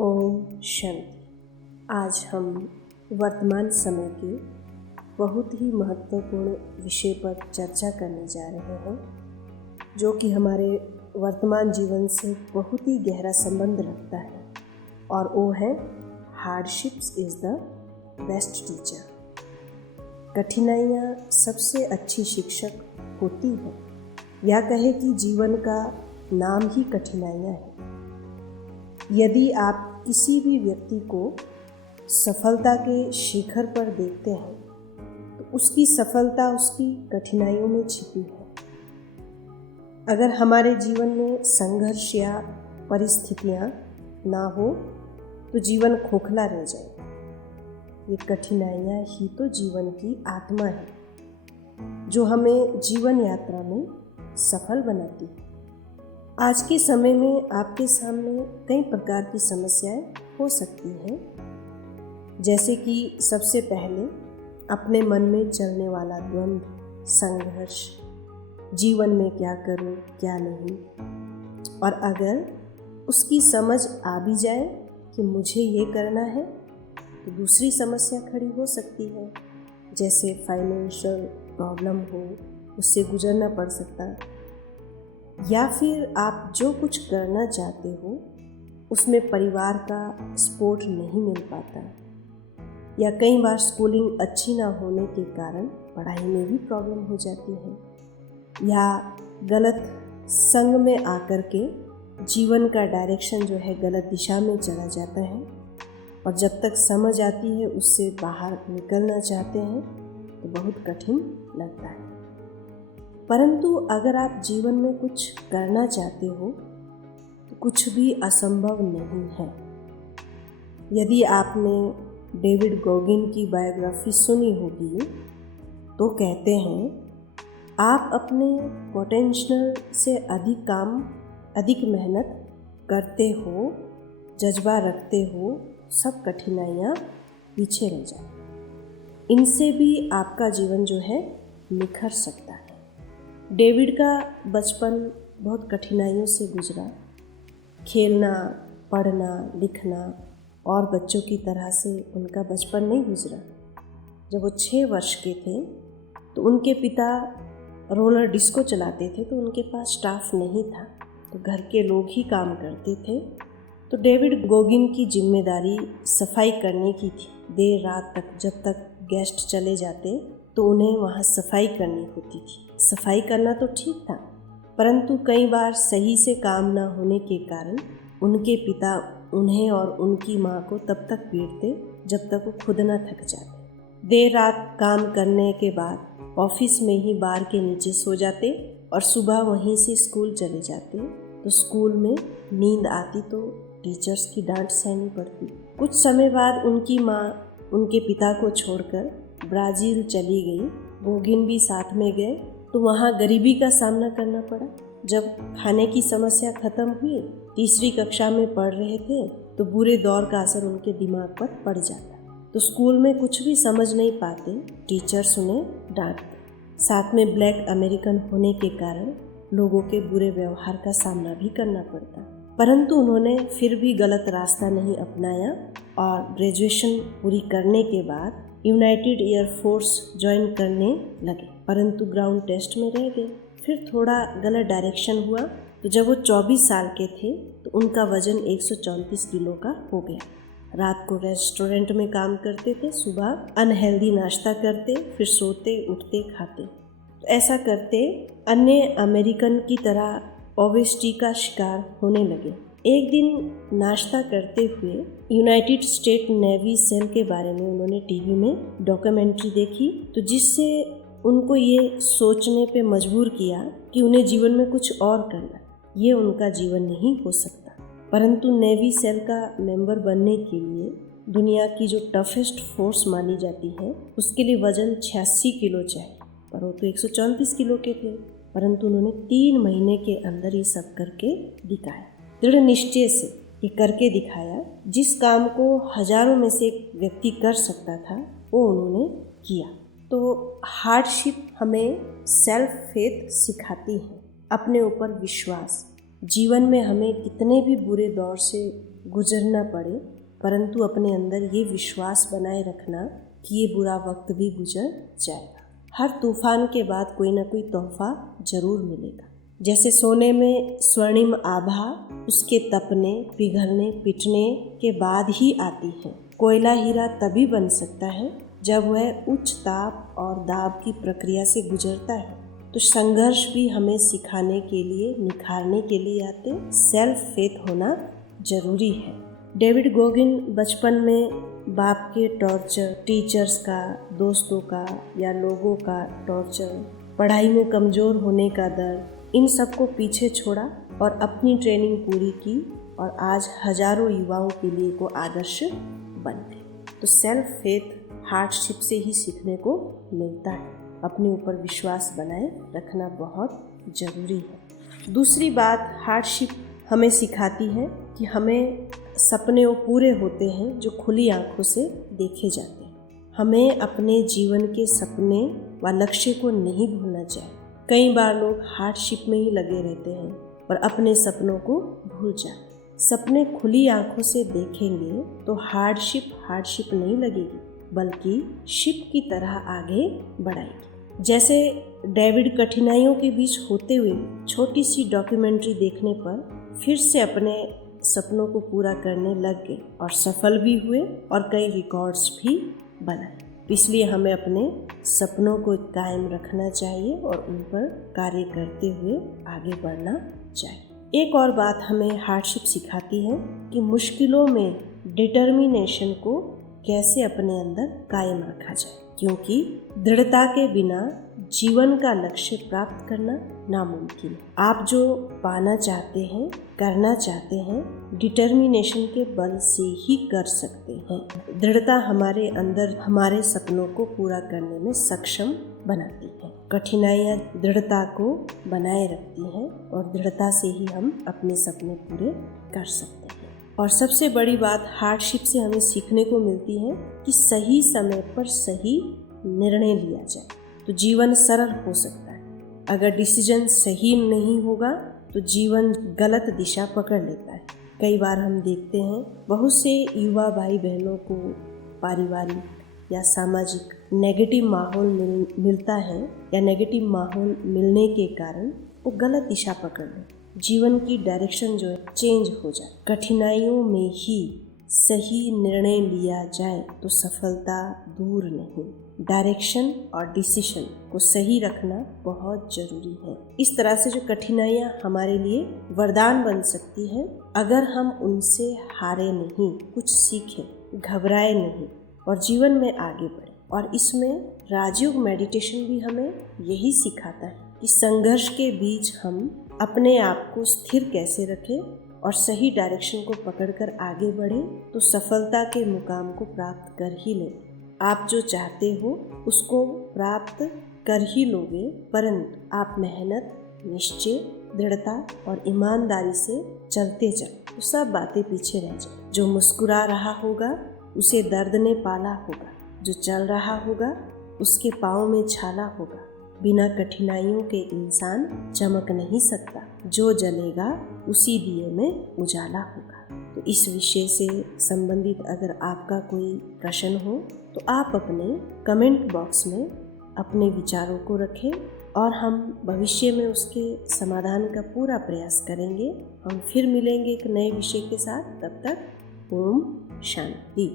ओम शांति। आज हम वर्तमान समय के बहुत ही महत्वपूर्ण विषय पर चर्चा करने जा रहे हैं, जो कि हमारे वर्तमान जीवन से बहुत ही गहरा संबंध रखता है, और वो है hardships is the best teacher. कठिनाइयाँ सबसे अच्छी शिक्षक होती हैं, या कहे कि जीवन का नाम ही कठिनाइयाँ है। यदि आप किसी भी व्यक्ति को सफलता के शिखर पर देखते हैं तो उसकी सफलता उसकी कठिनाइयों में छिपी है। अगर हमारे जीवन में संघर्ष या परिस्थितियाँ ना हो तो जीवन खोखला रह जाए। ये कठिनाइयाँ ही तो जीवन की आत्मा है, जो हमें जीवन यात्रा में सफल बनाती है। आज के समय में आपके सामने कई प्रकार की समस्याएं हो सकती हैं, जैसे कि सबसे पहले अपने मन में चलने वाला द्वंद्व, संघर्ष, जीवन में क्या करूं क्या नहीं, और अगर उसकी समझ आ भी जाए कि मुझे ये करना है तो दूसरी समस्या खड़ी हो सकती है, जैसे फाइनेंशियल प्रॉब्लम हो, उससे गुजरना पड़ सकता है, या फिर आप जो कुछ करना चाहते हो उसमें परिवार का सपोर्ट नहीं मिल पाता, या कई बार स्कूलिंग अच्छी ना होने के कारण पढ़ाई में भी प्रॉब्लम हो जाती है, या गलत संग में आकर के जीवन का डायरेक्शन जो है गलत दिशा में चला जाता है, और जब तक समझ आती है उससे बाहर निकलना चाहते हैं तो बहुत कठिन लगता है। परंतु अगर आप जीवन में कुछ करना चाहते हो तो कुछ भी असंभव नहीं है। यदि आपने डेविड गोगिन की बायोग्राफी सुनी होगी तो कहते हैं, आप अपने पोटेंशियल से अधिक काम, अधिक मेहनत करते हो, जज्बा रखते हो, सब कठिनाइयाँ पीछे रह जाए। इनसे भी आपका जीवन जो है निखर सकता है। डेविड का बचपन बहुत कठिनाइयों से गुजरा। खेलना, पढ़ना, लिखना और बच्चों की तरह से उनका बचपन नहीं गुजरा। जब वो 6 वर्ष के थे तो उनके पिता रोलर डिस्को चलाते थे, तो उनके पास स्टाफ नहीं था, तो घर के लोग ही काम करते थे। तो डेविड गोगिन की जिम्मेदारी सफाई करने की थी। देर रात तक, जब तक गेस्ट चले जाते तो उन्हें वहाँ सफाई करनी होती थी। सफाई करना तो ठीक था, परंतु कई बार सही से काम न होने के कारण उनके पिता उन्हें और उनकी माँ को तब तक पीटते जब तक वो खुद न थक जाते। देर रात काम करने के बाद ऑफिस में ही बार के नीचे सो जाते और सुबह वहीं से स्कूल चले जाते। तो स्कूल में नींद आती तो टीचर्स की डांट सहनी पड़ती। कुछ समय बाद उनकी माँ उनके पिता को छोड़कर ब्राज़ील चली गई। गोगिन भी साथ में गए, तो वहाँ गरीबी का सामना करना पड़ा। जब खाने की समस्या खत्म हुई, तीसरी कक्षा में पढ़ रहे थे, तो बुरे दौर का असर उनके दिमाग पर पड़ जाता। तो स्कूल में कुछ भी समझ नहीं पाते, टीचर्स उन्हें डांटते। साथ में ब्लैक अमेरिकन होने के कारण लोगों के बुरे व्यवहार का सामना भी करना पड़ता, परंतु उन्होंने फिर भी गलत रास्ता नहीं अपनाया और ग्रेजुएशन पूरी करने के बाद यूनाइटेड एयरफोर्स ज्वाइन करने लगे, परंतु ग्राउंड टेस्ट में रह गए। फिर थोड़ा गलत डायरेक्शन हुआ, तो जब वो 24 साल के थे तो उनका वजन 134 किलो का हो गया। रात को रेस्टोरेंट में काम करते थे, सुबह अनहेल्दी नाश्ता करते, फिर सोते, उठते, खाते। तो ऐसा करते अन्य अमेरिकन की तरह ओबेसिटी का शिकार होने लगे। एक दिन नाश्ता करते हुए यूनाइटेड स्टेट नेवी सेल के बारे में उन्होंने टीवी में डॉक्यूमेंट्री देखी, तो जिससे उनको ये सोचने पे मजबूर किया कि उन्हें जीवन में कुछ और करना, ये उनका जीवन नहीं हो सकता। परंतु नेवी सेल का मेंबर बनने के लिए दुनिया की जो टफेस्ट फोर्स मानी जाती है, उसके लिए वजन 86 किलो चाहिए, पर वो तो 134 किलो के थे। परंतु उन्होंने 3 महीने के अंदर ये सब करके दिखाया, दृढ़ निश्चय से ये करके दिखाया। जिस काम को हजारों में से एक व्यक्ति कर सकता था, वो उन्होंने किया। तो हार्डशिप हमें सेल्फ फेथ सिखाती है, अपने ऊपर विश्वास, जीवन में हमें कितने भी बुरे दौर से गुजरना पड़े, परंतु अपने अंदर ये विश्वास बनाए रखना कि ये बुरा वक्त भी गुजर जाएगा। हर तूफान के बाद कोई ना कोई तोहफा जरूर मिलेगा। जैसे सोने में स्वर्णिम आभा उसके तपने, पिघलने, पिटने के बाद ही आती है। कोयला हीरा तभी बन सकता है जब वह उच्च ताप और दाब की प्रक्रिया से गुजरता है। तो संघर्ष भी हमें सिखाने के लिए, निखारने के लिए आते। सेल्फ फेथ होना जरूरी है। डेविड गोगिन बचपन में बाप के टॉर्चर, टीचर्स का, दोस्तों का या लोगों का टॉर्चर, पढ़ाई में कमज़ोर होने का डर, इन सब को पीछे छोड़ा और अपनी ट्रेनिंग पूरी की और आज हजारों युवाओं के लिए को आदर्श बन गए। तो सेल्फ फेथ हार्डशिप से ही सीखने को मिलता है। अपने ऊपर विश्वास बनाए रखना बहुत ज़रूरी है। दूसरी बात, हार्डशिप हमें सिखाती है कि हमें सपने वो पूरे होते हैं जो खुली आंखों से देखे जाते हैं। हमें अपने जीवन के सपने व लक्ष्य को नहीं भूलना चाहिए। कई बार लोग हार्डशिप में ही लगे रहते हैं और अपने सपनों को भूल जाते। सपने खुली आंखों से देखेंगे तो हार्डशिप नहीं लगेगी, बल्कि शिप की तरह आगे बढ़ाएगी। जैसे डेविड कठिनाइयों के बीच होते हुए छोटी सी डॉक्यूमेंट्री देखने पर फिर से अपने सपनों को पूरा करने लग गए और सफल भी हुए और कई रिकॉर्ड्स भी बनाए। इसलिए हमें अपने सपनों को कायम रखना चाहिए और उन पर कार्य करते हुए आगे बढ़ना चाहिए। एक और बात हमें हार्डशिप सिखाती है कि मुश्किलों में डिटर्मिनेशन को कैसे अपने अंदर कायम रखा जाए, क्योंकि दृढ़ता के बिना जीवन का लक्ष्य प्राप्त करना नामुमकिन है। आप जो पाना चाहते हैं, करना चाहते हैं, डिटर्मिनेशन के बल से ही कर सकते हैं। दृढ़ता हमारे अंदर हमारे सपनों को पूरा करने में सक्षम बनाती है। कठिनाइयाँ दृढ़ता को बनाए रखती हैं और दृढ़ता से ही हम अपने सपने पूरे कर सकते हैं। और सबसे बड़ी बात हार्डशिप से हमें सीखने को मिलती है कि सही समय पर सही निर्णय लिया जाए तो जीवन सरल हो सकता है। अगर डिसीजन सही नहीं होगा तो जीवन गलत दिशा पकड़ लेता है। कई बार हम देखते हैं बहुत से युवा भाई बहनों को पारिवारिक या सामाजिक नेगेटिव माहौल मिलता है या नेगेटिव माहौल मिलने के कारण वो गलत दिशा पकड़ लेते, जीवन की डायरेक्शन जो है चेंज हो जाए। कठिनाइयों में ही सही निर्णय लिया जाए तो सफलता दूर नहीं। डायरेक्शन और डिसीजन को सही रखना बहुत जरूरी है। इस तरह से जो कठिनाइयाँ हमारे लिए वरदान बन सकती हैं अगर हम उनसे हारे नहीं, कुछ सीखें, घबराए नहीं और जीवन में आगे बढ़े। और इसमें राजयोग मेडिटेशन भी हमें यही सिखाता है कि संघर्ष के बीच हम अपने आप को स्थिर कैसे रखें और सही डायरेक्शन को पकड़कर आगे बढ़े तो सफलता के मुकाम को प्राप्त कर ही लें। आप जो चाहते हो उसको प्राप्त कर ही लोगे, परंतु आप मेहनत, निश्चय, दृढ़ता और ईमानदारी से चलते जाओ तो सब बातें पीछे रह जाए। जो मुस्कुरा रहा होगा उसे दर्द ने पाला होगा, जो चल रहा होगा उसके पाँव में छाला होगा। बिना कठिनाइयों के इंसान चमक नहीं सकता, जो जलेगा उसी दिए में उजाला होगा। तो इस विषय से संबंधित अगर आपका कोई प्रश्न हो तो आप अपने कमेंट बॉक्स में अपने विचारों को रखें और हम भविष्य में उसके समाधान का पूरा प्रयास करेंगे। हम फिर मिलेंगे एक नए विषय के साथ। तब तक ओम शांति।